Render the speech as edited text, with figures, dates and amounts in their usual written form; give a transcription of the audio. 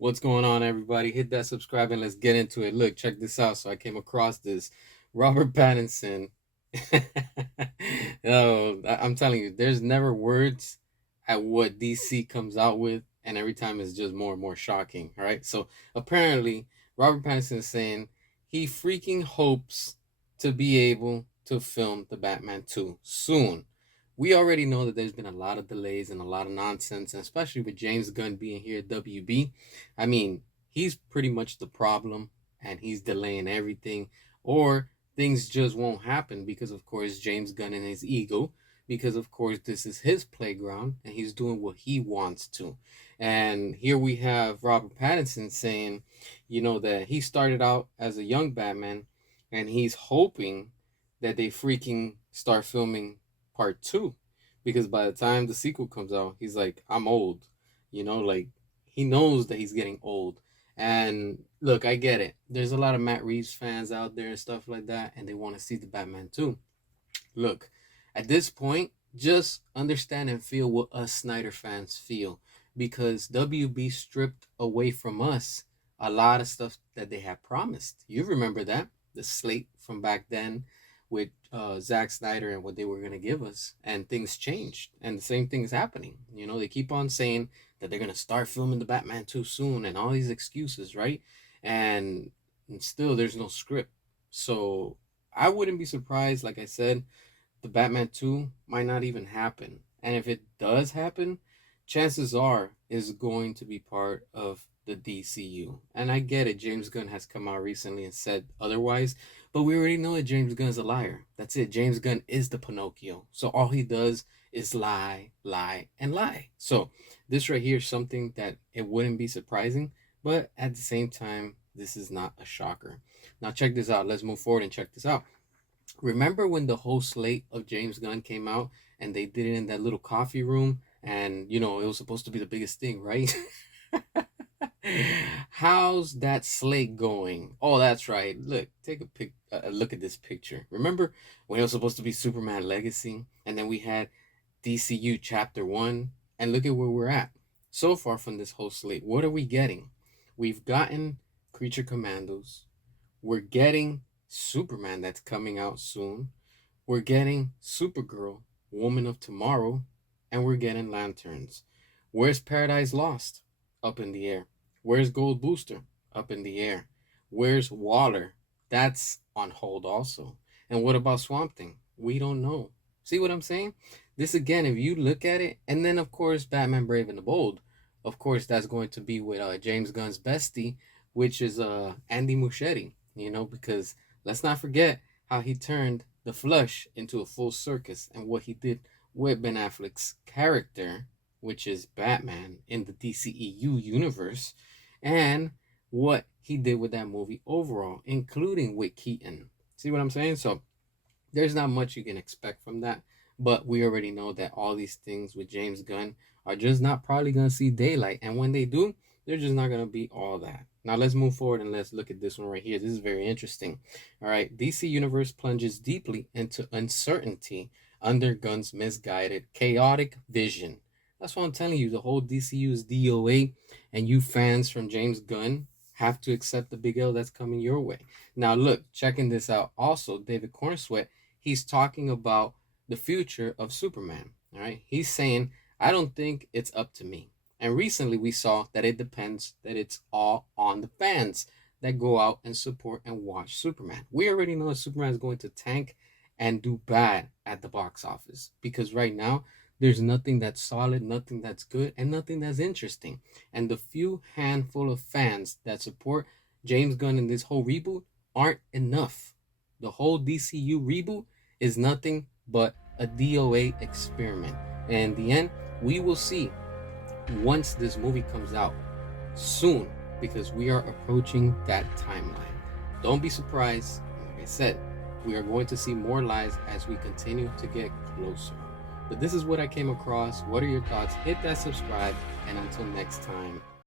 What's going on, everybody? Hit that subscribe and let's get into it. Look, check this out. So I came across this Robert Pattinson. I'm telling you, there's never words at what DC comes out with, and every time it's just more and more shocking. All right. So apparently, Robert Pattinson is saying he freaking hopes to be able to film the Batman 2 soon. We already know that there's been a lot of delays and a lot of nonsense, and especially with James Gunn being here at WB. I mean, he's pretty much the problem, and he's delaying everything, or things just won't happen because, of course, James Gunn and his ego, because, of course, this is his playground, and he's doing what he wants to. And here we have Robert Pattinson saying, that he started out as a young Batman, and he's hoping that they freaking start filming part two, because by the time the sequel comes out, he's like, I'm old, like he knows that he's getting old. And look, I get it. There's a lot of Matt Reeves fans out there and stuff like that, and they want to see the Batman too. Look, at this point, just understand and feel what us Snyder fans feel, because WB stripped away from us a lot of stuff that they had promised. You remember that? The slate from back then with Zack Snyder and what they were going to give us, and things changed. And the same thing is happening. They keep on saying that they're going to start filming the Batman too soon and all these excuses, right? And still, there's no script. So I wouldn't be surprised, like I said, the Batman 2 might not even happen. And if it does happen, chances are is going to be part of the DCU. And I get it, James Gunn has come out recently and said otherwise, but we already know that James Gunn's a liar. That's it. James Gunn is the Pinocchio. So all he does is lie, lie, and lie. So this right here is something that it wouldn't be surprising, but at the same time, this is not a shocker. Now check this out. Let's move forward and check this out. Remember when the whole slate of James Gunn came out and they did it in that little coffee room, and it was supposed to be the biggest thing, right? How's that slate going? Oh, that's right. Look, take a look at this picture. Remember when it was supposed to be Superman Legacy, and then we had DCU Chapter 1, and look at where we're at so far from this whole slate. What are we getting? We've gotten Creature Commandos. We're getting Superman that's coming out soon. We're getting Supergirl, Woman of Tomorrow, and we're getting Lanterns. Where's Paradise Lost? Up in the air. Where's Gold Booster? Up in the air. Where's Waller? That's on hold also. And what about Swamp Thing? We don't know. See what I'm saying? This again, if you look at it, and then of course Batman Brave and the Bold, of course that's going to be with James Gunn's bestie, which is Andy Muschietti. Because let's not forget how he turned the Flush into a full circus, and what he did with Ben Affleck's character, which is Batman in the DCEU universe, and what he did with that movie overall, including with Keaton. See what I'm saying? So there's not much you can expect from that, but we already know that all these things with James Gunn are just not probably going to see daylight, and when they do, they're just not going to be all that. Now let's move forward and let's look at this one right here. This is very interesting. All right, DC Universe plunges deeply into uncertainty under Gunn's misguided, chaotic vision. That's what I'm telling you. The whole DCU is DOA, and you fans from James Gunn have to accept the big L that's coming your way. Now look, checking this out. Also, David Cornsweet, he's talking about the future of Superman. All right, he's saying, I don't think it's up to me. And recently we saw that it depends, that it's all on the fans that go out and support and watch Superman. We already know that Superman is going to tank and do bad at the box office, because right now there's nothing that's solid, nothing that's good, and nothing that's interesting. And the few handful of fans that support James Gunn in this whole reboot aren't enough. The whole DCU reboot is nothing but a DOA experiment. And in the end, we will see once this movie comes out soon, because we are approaching that timeline. Don't be surprised. Like I said, we are going to see more lies as we continue to get closer. But this is what I came across. What are your thoughts? Hit that subscribe, and until next time,